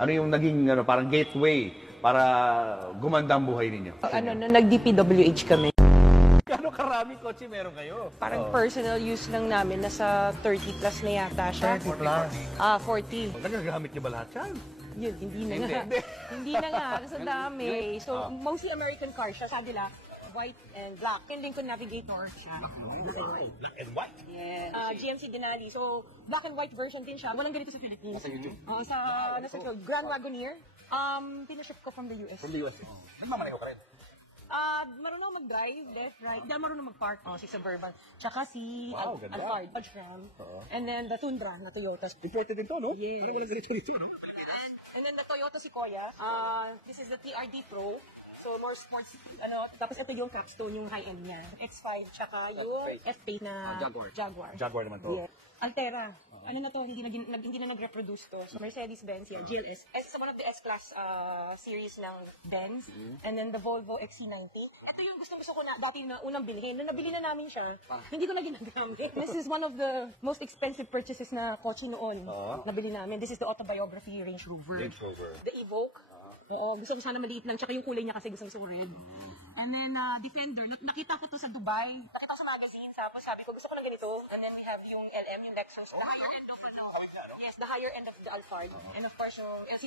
Ano yung naging parang gateway para gumanda ang buhay ninyo? Nag-DPWH kami. Gano'ng karaming kotse meron kayo? Parang personal use lang namin, nasa 30 plus na yata siya. 30 plus. 40. Nagagamit niyo ba lahat yan? Yun, hindi na nga. Hindi na nga, kasi ang dami. So, mostly American cars siya. Sabi nila, white and black. Yung Lincoln Navigator siya. Black and white. Yeah. GMC Denali. So, black and white version din siya. Walang ganito sa Philippines. Sa YouTube. Nasa Grand Wagoneer. Pinaship ko from the US. From the US. Nagmamaneho ka rin? Marunong mag-drive, left, right. Hindi marunong mag-park. Si Suburban. Tsaka si Ganda. Alphard, Dodge Ram. And then the Tundra na Toyota. Imported din to, no? Yes. Ano walang ganito dito, no? And then the Toyota Sequoia. This is the TRD Pro. So more sports, tapos ito yung capstone, yung high-end niya. X5, tsaka yung F8 na Jaguar. Jaguar naman to. Yeah. Altera. Ano na to, hindi na nag-reproduce to. So Mercedes-Benz yan, GLS. It's one of the S-Class series ng Benz. And then the Volvo XC90. Ito yung gusto ko na dati na unang bilhin. Nung nabili na namin siya, hindi ko na ginagamit. This is one of the most expensive purchases na kotse noon. Nabili namin. This is the autobiography Range Rover. The Evoque. Oo, gusto ko sana maliit lang. Tsaka yung kulay niya kasi gusto ko red. And then, Defender. Nakita ko to sa Dubai. Nakita ko sa magazine. Sabi ko, gusto ko ng ganito. And then we have yung LM, yung Lexus. The higher end of, yes, the higher end of the Alphard. And of course, yung